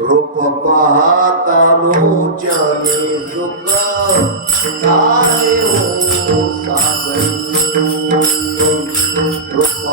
रूप पहाता लो जाने जुगा सारे हो सागर।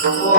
Oh.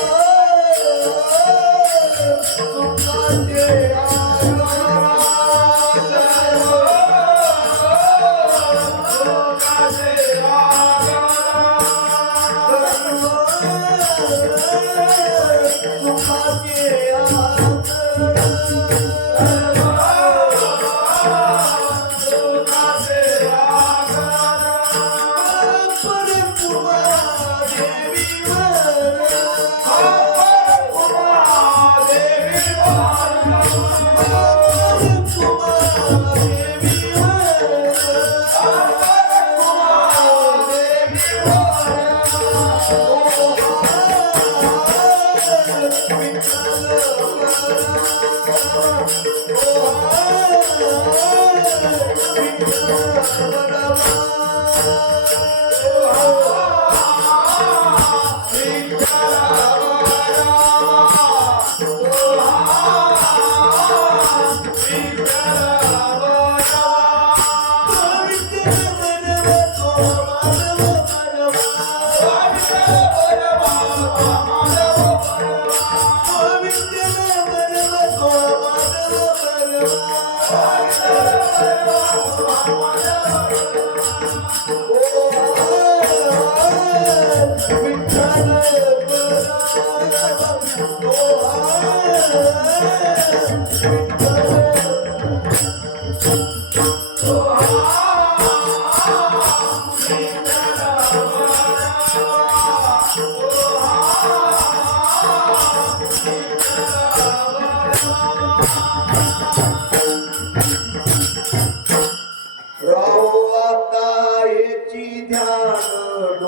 Oh,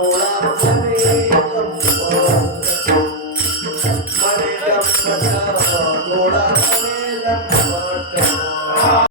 Hola, Rosario.